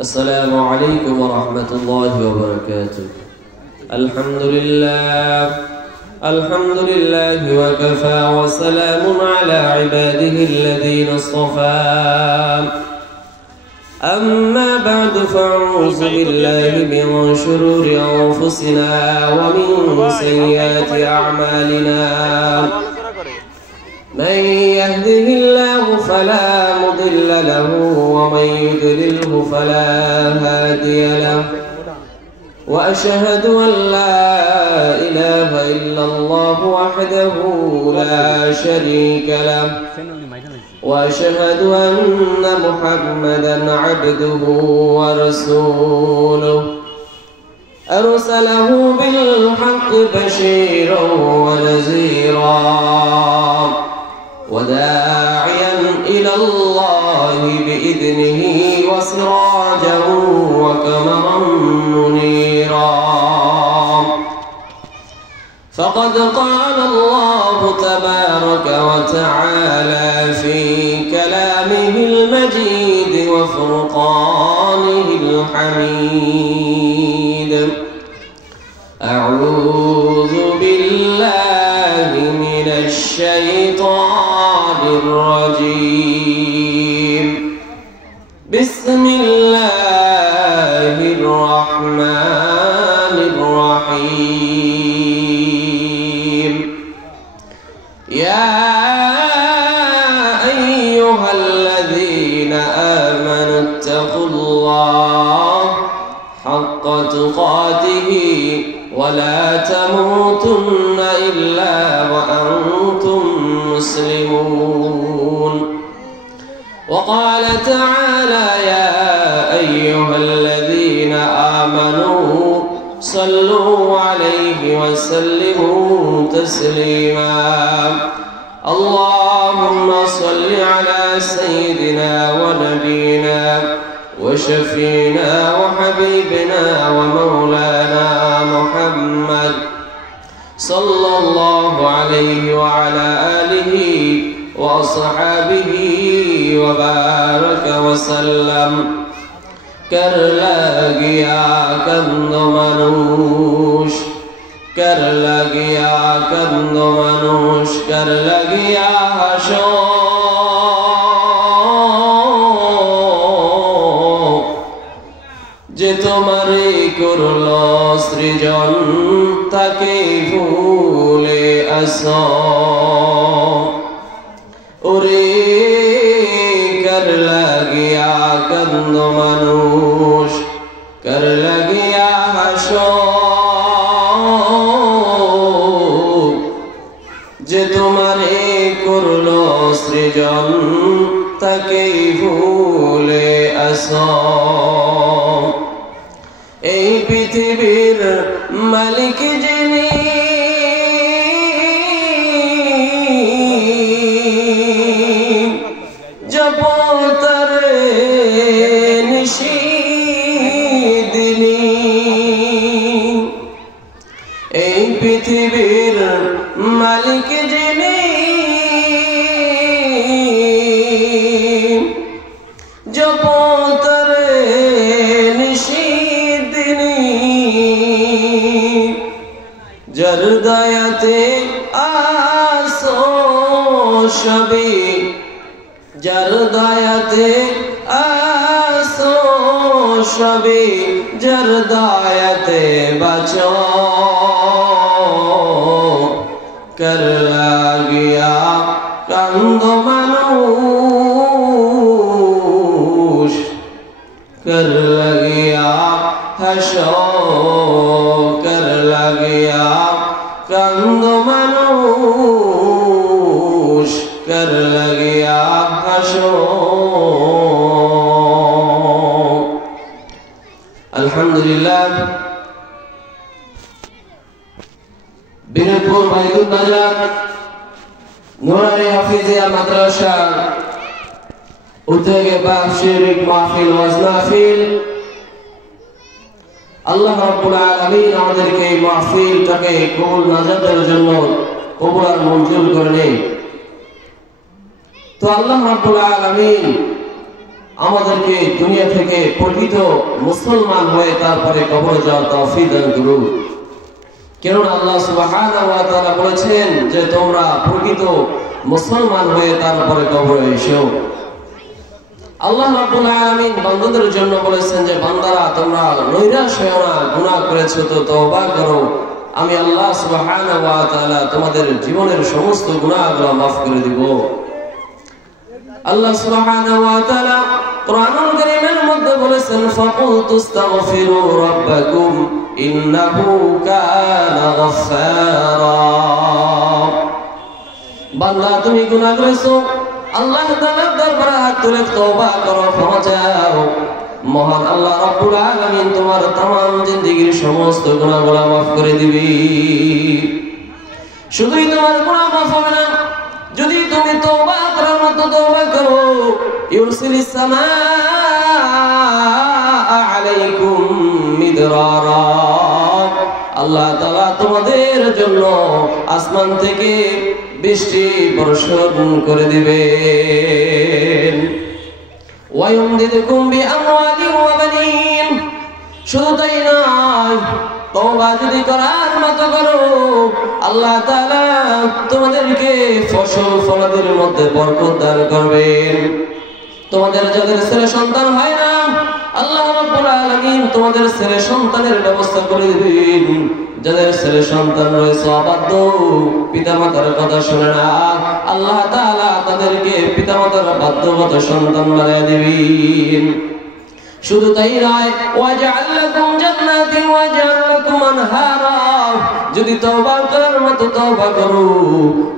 السلام عليكم ورحمة الله وبركاته. الحمد لله وكفى وسلام على عباده الذين اصطفى. أما بعد فأعوذ بالله من شرور أنفسنا ومن سيئات أعمالنا. من يهده الله فلا مضل له ومن يضلله فلا هادي له. وأشهد أن لا إله إلا الله وحده لا شريك له. وأشهد أن محمدا عبده ورسوله أرسله بالحق بشيرا ونذيرا وداعيا إلى الله بإذنه وسراجا وقمرا منيرا. فقد قال الله تبارك وتعالى في كلامه المجيد وفرقانه الحميد: أعوذ بالله من الشيطان الرجيم. بسم الله الرحمن الرحيم. يا أيها الذين آمنوا اتقوا الله حق تقاته ولا تموتن إلا وأنتم مسلمون. وقال تعالى: يا أيها الذين آمنوا صلوا عليه وسلموا تسليما. اللهم صل على سيدنا ونبينا وشفينا وحبيبنا ومولانا محمد صلى الله عليه وعلى آله وأصحابه وبارك وسلم. کر لگیا کند منوش، کر لگیا کند منوش، کر لگیا শোক যে তোমারে করলো সৃজন তাকে ভুলে আসো। ওরে कर लगिया कन्द मनुष, कर लगिया शोक जे तुम्हारे करलो सृजन ताके भूले আসো। এই পৃথিবীর মালিক যিনি, এই পৃথিবীর মালিক যিনি, জপতরে নিশিদিনী, যার দয়াতে আসো সবই, যার দয়াতে আসো সবই, যার দয়াতে বাঁচো। कर लगिया कन्द मनुष, कर लगिया हसो, कर लगिया कन्द मनुष, कर लगिया हसो। अल्हम्दुलिल्लाह। বিরোধপুর মাইদুর বাজার নুরানি হাফিজিয়া মাদ্রাসা উদ্যোগে বার্ষিক মাহফিল ওয়াজ মাহফিল। আল্লাহ রাব্বুল আলামিন আমাদেরকে এই মাহফিলটাকে কবুল নাজাতের জন্য কবুল আর মঞ্জুর করে নেন। তো আল্লাহ রাব্বুল আলামিন আমাদেরকে দুনিয়া থেকে প্রকৃত মুসলমান হয়ে তারপরে কবরে যাওয়ার তৌফিক দান করুন। কেননা আল্লাহ সুবহানাহু ওয়া তাআলা বলেছেন যে তোমরা প্রকৃত মুসলমান হয়ে তারপরে কবরে এসো। আল্লাহ রাব্বুল আলামিন বান্দাদের জন্য বলেছেন যে বান্দারা তোমরা নৈরাশ হও না, গুনাহ করেছো তো তওবা করো, আমি আল্লাহ সুবহানাহু ওয়া তাআলা তোমাদের জীবনের সমস্ত গুনাহগুলো মাফ করে দিব। আল্লাহ সুবহানাহু ওয়া তাআলা কোরআনুল কারীমের মধ্যে বলেছেন ফাকুল তুস্তাগফিরু রাব্বাকুম ইন্নাহু কানা গফফারা। বান্দা তুমি গুনাহ করেছো, আল্লাহ তাআলার দরবারে হাত তুলে তওবা করো, ক্ষমা চাও, মহান আল্লাহ রাব্বুল আলামিন তোমার तमाम জিন্দেগীর সমস্ত গুনাহগুলো মাফ করে দিবে। শুধুই তোমার গুনাহ মাফ হবে না, যদি তুমি তওবা করার মতো তওবা করো, ইউরসিলিস সামাআ আলাইকুম মিদরারা, আল্লাহ তাআলা তোমাদের জন্য আসমান থেকে বৃষ্টি বর্ষণ করে দিবেন। ওয়ায়ুমদিদকুম বিআমওয়ালিন ওয়া বানিন, শুধু তাই নয়, তওবা যদি করার মতো করো, আল্লাহ তাআলা তোমাদেরকে ফসল ফলাদির মধ্যে বরকত দান করবেন। তোমাদের যাদের ছেলে সন্তান হয় না, আল্লাহ রাব্বুল আলামিন তোমাদের ছেলে সন্তানের ব্যবস্থা করে দিবেন। যাদের ছেলে সন্তান রয়েছে অবাধ্য, পিতামাতার কথা শুনে না, আল্লাহ তাআলা তাদেরকে পিতামাতার বাধ্যগত সন্তান বানিয়ে দিবেন। শুধু তাই নয়, ওয়াজআল লাকুম জান্নাতিন ওয়াজআল লাকুম আনহারা, যদি তওবা করার মতো তওবা করো,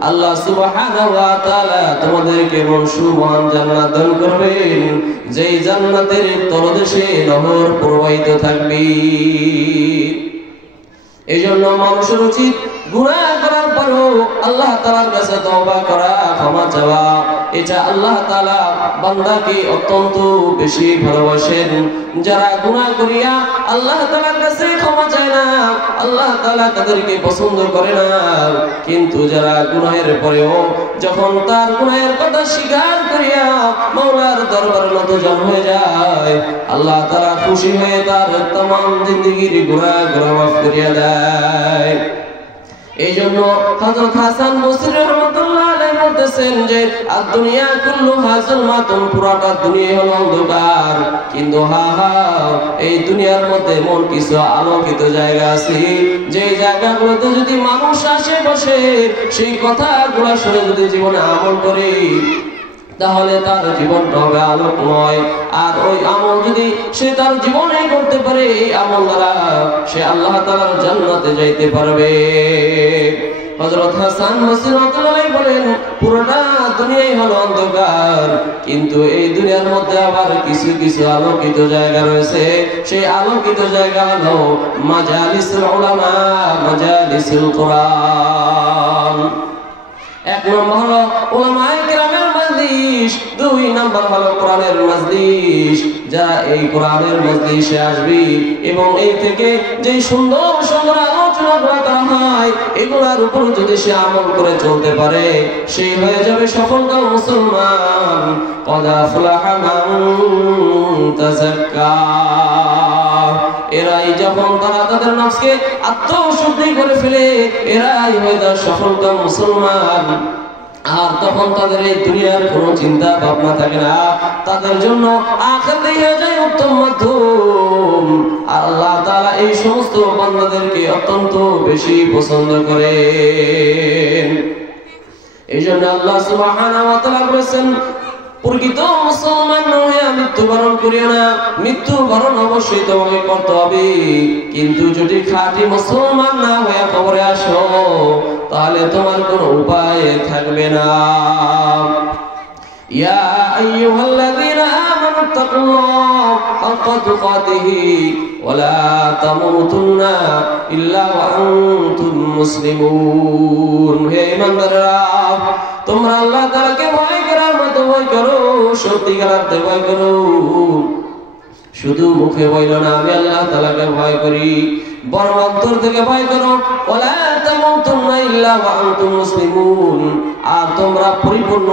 আল্লাহ সুবহানাহু ওয়া তাআলা তোমাদেরকে এমন সুমহান জান্নাত দান করবেন, যেই জান্নাতের তলদেশে নহর প্রবাহিত থাকবে। এইজন্য মানুষের উচিত গুনাহ করার পরও আল্লাহ তাআলার কাছে তওবা করা, ক্ষমা চাওয়া। এটা আল্লাহ তাআলা বান্দাকে অত্যন্ত বেশি ভালোবাসেন। যারা গুনাহ করিয়া আল্লাহ তাআলার কাছে ক্ষমা চায় না, আল্লাহ তাআলা তাদেরকে পছন্দ করে না। কিন্তু যারা গুনাহের পরেও যখন তার গুনাহের কথা স্বীকার করিয়া মাওলার দরবারে নতজান হয়ে যায়, আল্লাহ তাআলা খুশি হয়ে তার तमाम জিন্দেগীর গুনাহগুলো মাফ করিয়া দেয়। এই জন্য হযরত হাসান বসরি রাহমাতুল্লাহ আলাইহি বলতেছেন যে দুনিয়া কুল্লুহা যুলমাতুন, পুরাটা দুনিয়া হলো অন্ধকার, কিন্তু এই দুনিয়ার মধ্যে এমন কিছু আলোকিত জায়গা আছে, যে জায়গাগুলোতে যদি মানুষ আসে বসে সেই কথাগুলো শুনে যদি জীবনে আমল করে, তাহলে তার জীবনটা হবে আলোকময়। আর ওই আমল যদি সে তার জীবনে করতে পারে, এই আমল দ্বারা সে আল্লাহ তাআলার জান্নাতে যাইতে পারবে। হযরত হাসান বসরি রাদিয়াল্লাহু আনহু বলেন, পুরোটা দুনিয়াই হলো অন্ধকার, কিন্তু এই দুনিয়ার মধ্যে আবার কিছু কিছু আলোকিত জায়গা রয়েছে। সেই আলোকিত জায়গা হলো মাজালিসুল উলামা, মাজালিসুল কোরআন। এক নম্বর হলো উলামায়ে কেরামের মজলিস, দুই নম্বর হলো কোরআনের মজলিস। যারা এই কোরআনের মজলিসে আসবে এবং এই থেকে যে সুন্দর সুন্দর আলোচনা করা হয়, এগুলোর উপর যদি সে আমল করে চলতে পারে, সেই হয়ে যাবে সফলকাম মুসলমান। قد أفلح من تزكى। এরাই যখন তারা তাদের নফসকে আত্মশুদ্ধি করে ফেলে, এরাই হয়ে যায় সফলকাম মুসলমান। আর তখন তাদের এই দুনিয়ার কোনো চিন্তা ভাবনা থাকে না, তাদের জন্য আখিরাতেই হয়ে যায় উত্তম মাধ্যম। আর আল্লাহ তাআলা এই সমস্ত বান্দাদেরকে অত্যন্ত বেশি পছন্দ করেন। এই জন্য আল্লাহ সুবহানাহু ওয়া তাআলা বলেছেন, প্রকৃত মুসলমান না হয়ে মৃত্যুবরণ করিও না। মৃত্যুবরণ অবশ্যই তোমাকে করতে হবে, কিন্তু যদি খাঁটি মুসলমান না হয়ে কবরে আসো, তাহলে তোমার কোনো উপায় থাকবে না। ইয়া আইয়ুহাল্লাযীনা আমানু তাকুল্লাহ হাক্কা তুকাতিহি ওয়া লা তামুতুন্না ইল্লা ওয়া আনতুম মুসলিমুন। হে ঈমানদাররা, তোমরা আল্লাহ তাআলাকে ভয় করার মতো ভয় করো, সত্যিকার অর্থে ভয় করো। শুধু মুখে বলো না আমি আল্লাহ তাআলাকে ভয় করি, বরং অন্তর থেকে ভয় করো। ওয়ালা তামুতুন্না ইল্লা ওয়া আনতুম মুসলিমুন। আর তোমরা পরিপূর্ণ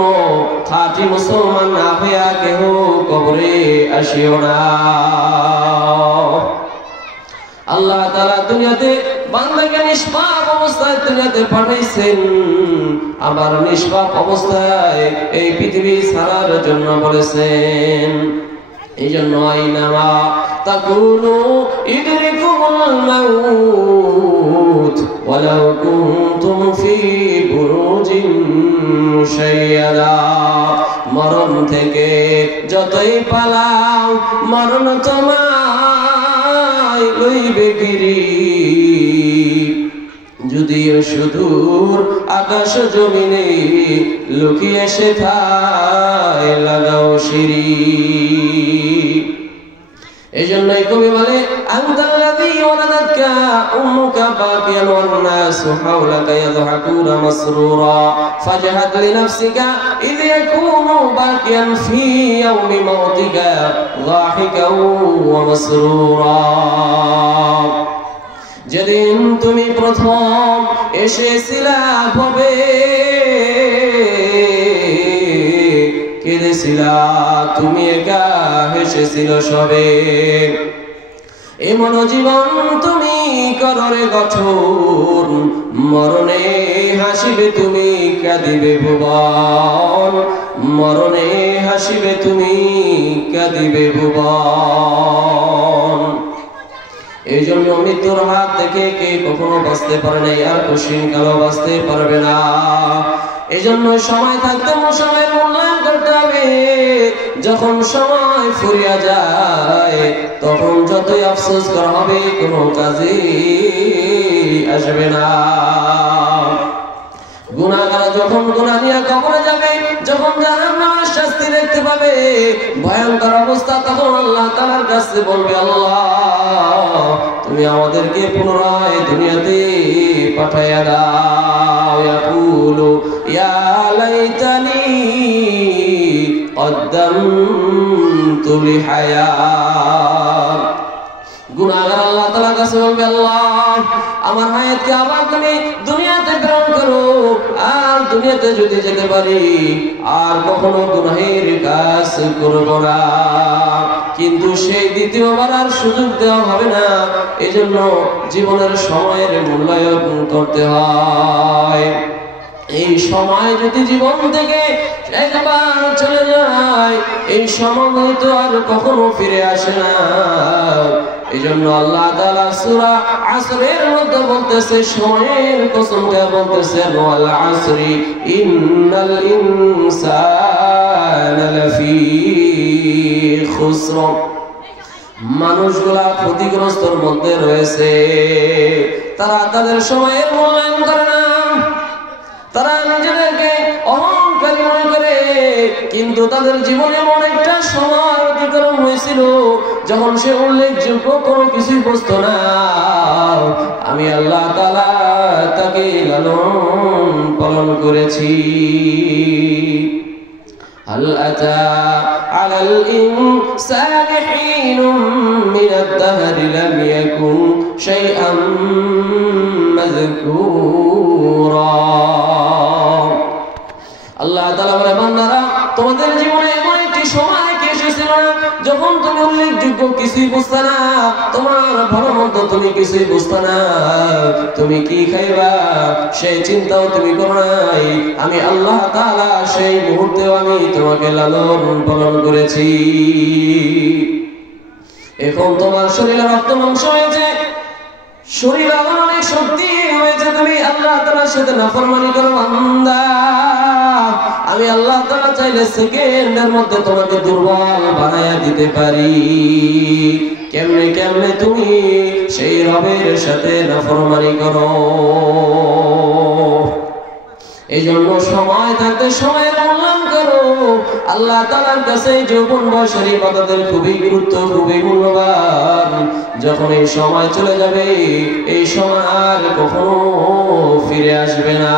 খাঁটি মুসলমান না হইয়া কেহ কবরে আসিও না। আল্লাহ তাআলা দুনিয়াতে বান্দাকে নিষ্পাপ অবস্থায় দুনিয়াতে পাঠাইছেন, আবার নিষ্পাপ অবস্থায় এই পৃথিবী ছাড়ার জন্য বলেছেন। এই জন্য আইনামা তাকুনু ইদরিকুমুল মাউত ওয়ালাউ কুনতুম ফি বুরুজিন মুশাইয়াদা, মরণ থেকে যতই পালাও মরণ তোমায় লইবে গিরি। যদিও সুদূর আকাশ জমিনে লুকিয়ে সেথায় লাগাও সিঁড়ি। এই জন্যই কবি বলে আনতাল্লাযী ওয়ালাদাতকা উম্মুকা বাকিয়ান ওয়ান নাসু হাওলাকা ইয়াযহাকুনা মাসরুরা ফাজহাদ লিনাফসিকা ইয ইয়াকুনু বাকিয়ান ফি ইয়াওমি মাউতিকা যাহিকান ওয়া মাসরুরা। যেদিন তুমি প্রথম এসেছিলা ভবে কেঁদেছিলা, তুমি একা হেসেছিল সবে। এমন জীবন তুমি কররে গঠন, মরণে হাসিবে তুমি কাঁদিবে ভুবন, মরণে হাসিবে তুমি কাঁদিবে ভুবন। এই জন্য মৃত্যুর হাত থেকে কে কখনো বাঁচতে পারে নাই, আর কঠিন কালো বাঁচতে পারবে না। এই জন্য সময় থাকতে সময়ের মূল্যায়ন করতে হবে। যখন সময় ফুরিয়া যায় তখন যতই আফসোস করা হবে কোনো কাজে আসবে না। গুনাহগার যখন গুনাহ নিয়ে কবরে যাবে, যখন জাহান্নামের শাস্তি দেখতে পাবে ভয়ঙ্কর অবস্থা, তখন আল্লাহ তাআলার কাছে বলবে, আল্লাহ তুমি আমাদেরকে পুনরায় দুনিয়াতে পাঠাইয়া দাও। ইয়াকুলু ইয়া লাইতানি কদ্দামতু লিহায়াত। গুনাহগার আল্লাহ তাআলার কাছে বলবে, আল্লাহ আমার হায়াতকে আবার তুমি দুনিয়াতে প্রেরণ করো, আর দুনিয়াতে যদি যেতে পারি আর কখনো গুনাহের কাজ করব না। কিন্তু সেই দ্বিতীয়বার আর সুযোগ দেওয়া হবে না। এজন্য জীবনের সময়ের মূল্যায়ন করতে হয়। এই সময় যদি জীবন থেকে একবার চলে যায়, এই সময় তো আর কখনো ফিরে আসে না। এই জন্য আল্লাহ তাআলা সূরা আসরের মধ্যে বলতেছে, সময়ের কসম করে বলতেছে, ওয়াল আসরি ইন্নাল ইনসানা লাফি খুসর, মানুষগুলা ক্ষতিগ্রস্তর মধ্যে রয়েছে। তারা তাদের সময়ের মূল্যায়ন করে না, তারা নিজেদেরকে অহংকারী মনে করে। কিন্তু তাদের জীবনে এমন একটা সময় অতিক্রম হয়েছিল যখন সে উল্লেখযোগ্য কোনো কিছুই বুঝতো না। আমি আল্লাহ তাআলা তাকে লালন পালন করেছি। হাল আতা আলাল ইনসানি হিনুম মিনাদ দাহরি লাম ইয়াকুন শাইআন মাযকুরা। আল্লাহ তাআলা বলে, বান্দারা তোমাদের জীবনে এমন একটি সময় কি এসেছিল যখন তুমি উল্লেখযোগ্য কিছুই বুঝতে না, তোমার ভালো মন্দ তুমি কিছুই বুঝতে না, তুমি কি খাইবা সেই চিন্তাও তুমি করো নাই। আমি আল্লাহ তাআলা সেই মুহূর্তেও আমি তোমাকে লালন পালন করেছি। এখন তোমার শরীরে রক্ত মাংস হয়েছে, শরীর আমার অনেক শক্তি হয়েছে, তুমি আল্লাহ তাআলার সাথে নাফরমানি করো বান্দা। আমি আল্লাহ তাআলা চাইলে সেকেন্ডের মধ্যে তোমাকে দুর্বল বানায়া দিতে পারি। কেমনে কেমনে তুমি সেই রবের সাথে নাফরমানি করো। এই জন্য সময় থাকতে সময়ের মূল্যায়ন করো। আল্লাহ তাআলার কাছে যৌবন বয়সের ইবাদতের খুবই গুরুত্ব, খুবই মূল্যবান। যখন এই সময় চলে যাবে, এই সময় আর কখনো ফিরে আসবে না।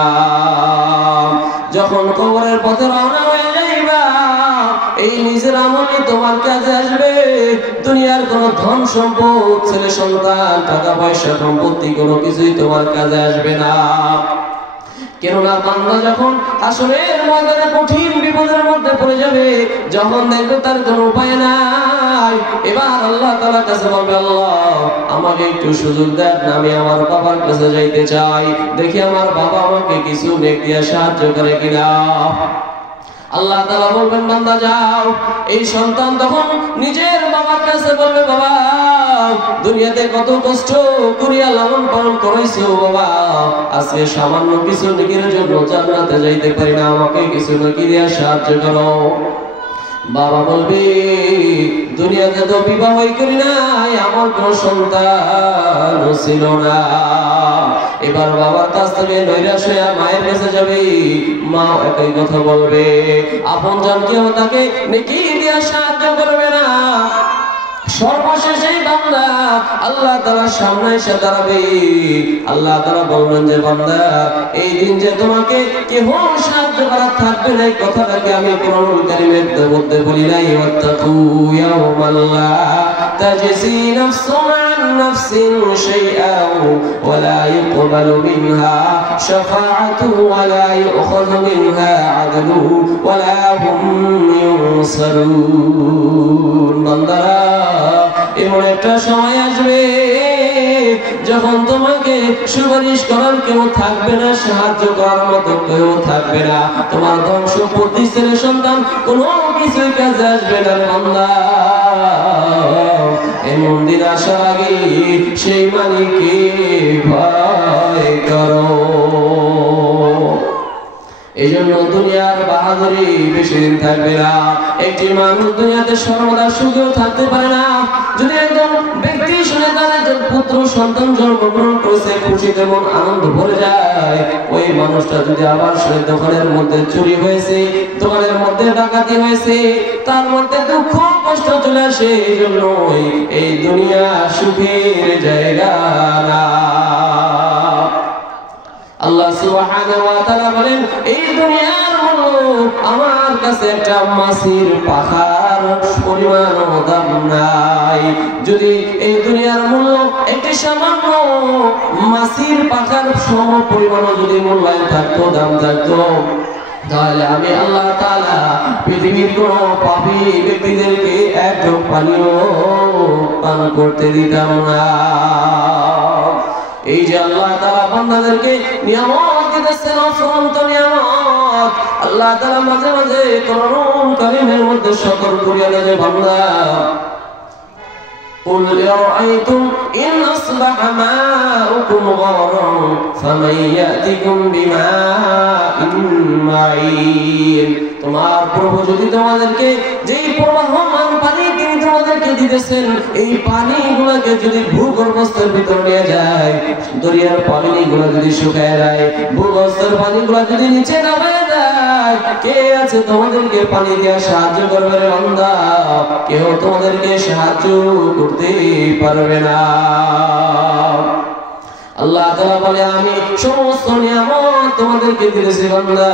যখন কবরের পথে রওনা হয়ে যাইবা, এই নিজের আমলই তোমার কাজে আসবে। দুনিয়ার কোন ধন সম্পদ, ছেলে সন্তান, টাকা পয়সা, সম্পত্তি কোনো কিছুই তোমার কাজে আসবে না। কেননা বান্দা যখন হাসরের ময়দানে কঠিন বিপদের মধ্যে পড়ে যাবে, যখন দেখবে তার কোনো উপায় নাই, এবার আল্লাহ তাআলার কাছে বলবে, আল্লাহ আমাকে একটু সুযোগ দেন, আমি আমার বাবার কাছে যাইতে চাই, দেখি আমার বাবা আমাকে কিছু নেক দিয়ে সাহায্য করে কিনা। আল্লাহ তাআলা বলবেন, বান্দা যাও। এই সন্তান তখন নিজের বাবার কাছে বলবে, বাবা দুনিয়াতে কত কষ্ট করিয়া লালন পালন করাইছো বাবা, আজকে সামান্য কিছু নেকির জন্য জান্নাতে যাইতে পারি না, আমাকে কিছু নেকি দিয়ে সাহায্য করো। বাবা বলবে, দুনিয়াতে তো বিবাহই করি নাই, আমার কোনো সন্তান ছিল না। এবার বাবার কাছ থেকে নৈরাশ হয়ে মায়ের কাছে যাবে, মা একই কথা বলবে, আপনজন কেউ তাকে নেকি দিয়ে সাহায্য করবে না। সর্বশেষে বান্দা আল্লাহ তাআলার সামনে এসে দাঁড়াবে। আল্লাহ তাআলা বলবেন যে, বান্দা এই দিন যে তোমাকে কেউ সাহায্য করার থাকবে না, এই কথাটাকে আমি কোরআনুল কারীমের মধ্যে বলি নাই, ওয়াত্তাকু ইয়াওমান লা তাজসি নাফসুন আন নাফসিন শাইআন ওয়া লা ইউকবালু মিনহা শাফাআতু ওয়া লা ইউখাযু মিনহা আদলু ওয়া লা হুম ইউনসারুন। বান্দারা এমন একটা সময় আসবে যখন তোমাকে সুপারিশ করার কেউ থাকবে না, সাহায্য করার মতো কেউ থাকবে না, তোমার ধন সম্পত্তি ছেলে সন্তান কোনো কিছুই কাজে আসবে না। বান্দা এমন দিন আসার আগে সেই মালিককে ভয় করো। এই জন্য দুনিয়ার বাহাদুরি বেশি দিন থাকবে না। একটি মানুষ দুনিয়াতে সর্বদা সুখেও থাকতে পারে না। যদি একজন ব্যক্তি শুনে তার একজন পুত্র সন্তান জন্মগ্রহণ করেছে, খুশিতে মন আনন্দ ভরে যায়, ওই মানুষটা যদি আবার শুনে দোকানের মধ্যে চুরি হয়েছে, দোকানের মধ্যে ডাকাতি হয়েছে, তার মধ্যে দুঃখ কষ্ট চলে আসে। এই জন্যই এই দুনিয়া সুখের জায়গা না। আল্লাহ সুবহানাহু ওয়া তাআলা বলেন, এই দুনিয়ার মূল্য আমার কাছে একটা মাছির পাখার পরিমাণও দাম নাই। যদি এই দুনিয়ার মূল্য একটি সামান্য মাছির পাখার সম পরিমাণও যদি মূল্যায়ন থাকতো, দাম থাকতো, তাহলে আমি আল্লাহ তাআলা পৃথিবীর কোন পাপী ব্যক্তিদেরকে এক ঢোক পানিও পান করতে দিতাম না। এই যে আল্লাহ তাআলা বান্দাদেরকে নিয়ামত দিতেছেন, অসংখ্য নিয়ামত, আল্লাহ তাআলা মাঝে মাঝে কোরআনুল কারীমের মধ্যে সতর্ক করিয়া দেন, বান্দা قل أرأيتم إن أصبح ماؤكم غورا فمن يأتيكم بماء معين। তোমার প্রভু যদি তোমাদেরকে যেই প্রবাহমান পানি তিনি তোমাদেরকে দিতেছেন, এই পানিগুলোকে যদি ভূগর্ভস্থের ভিতর নিয়ে যায়, দরিয়ার পানিগুলো যদি শুকায় যায়, ভূগর্ভস্থের পানিগুলো যদি নিচে নামে যায়, কে আছে তোমাদেরকে পানি দিয়ে সাহায্য করবে রে বান্দা? কেউ তোমাদেরকে সাহায্য করতে পারবে না। আল্লাহ তাআলা বলে, আমি সমস্ত নিয়ামত তোমাদেরকে দিয়েছি বান্দা,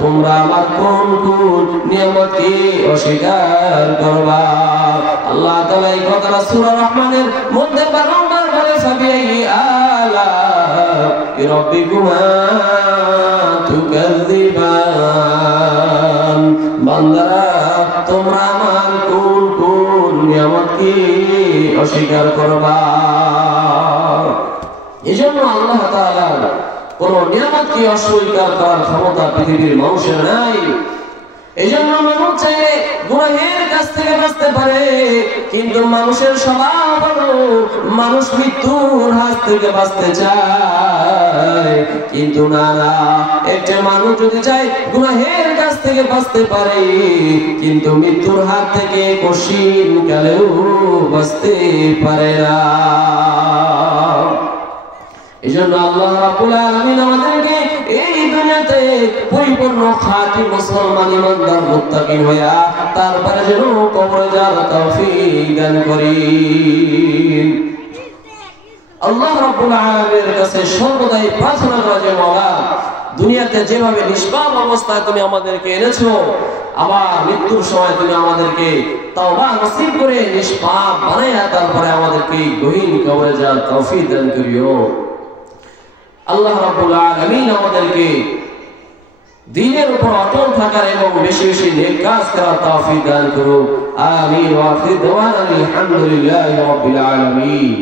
তোমরা আমার কোন কোন নিয়ামতকে অস্বীকার করবা? আল্লাহ তাআলা এই কথাটা সূরা রহমানের মধ্যে বারবার বলে, ফাবিআইয়ি আলা'i রাব্বিকুমা তুকাযযিবান। বান্দারা তোমরা আমার কোন কোন নিয়ামতকে অস্বীকার করবা? এজন্য আল্লাহ তাআলার কোন নিয়ামতকে অস্বীকার করার ক্ষমতা পৃথিবীর মানুষের নাই। এজন্য মানুষ চাইলে গুনাহের কাছ থেকে বাঁচতে পারে, কিন্তু মানুষের স্বভাব হলো মানুষ মৃত্যুর হাত থেকে বাঁচতে চায়। কিন্তু না না, একটা মানুষ যদি চায় গুনাহের কাছ থেকে বাঁচতে পারে, কিন্তু মৃত্যুর হাত থেকে কশিন কালেও বাঁচতে পারে না। এজন্য আল্লাহ রাব্বুল আলামিন আমাদেরকে এই দুনিয়াতে পরিপূর্ণ খাঁটি মুসলমান ইমানদার মুত্তাকিন হইয়া তারপরে যেন কবরে যাওয়ার তৌফিক দান করেন। আল্লাহ রাব্বুল আলামিনের কাছে সর্বদাই প্রার্থনা করা যে, মাওলা দুনিয়াতে যেভাবে নিষ্পাপ অবস্থায় তুমি আমাদেরকে এনেছো, আবার মৃত্যুর সময় তুমি আমাদেরকে তাওবা নসিব করে নিষ্পাপ বানাইয়া তারপরে আমাদেরকে গহীন কবরে যাওয়ার তৌফিক দান করিও। আল্লাহ রাব্বুল আলামিন আমাদেরকে দ্বীনের উপর অটল থাকার এবং বেশি বেশি নেক কাজ করার তৌফিক দান করুন। আমিন ওয়া আখির দাওয়ানা আলহামদুলিল্লাহি রাব্বিল আলামিন।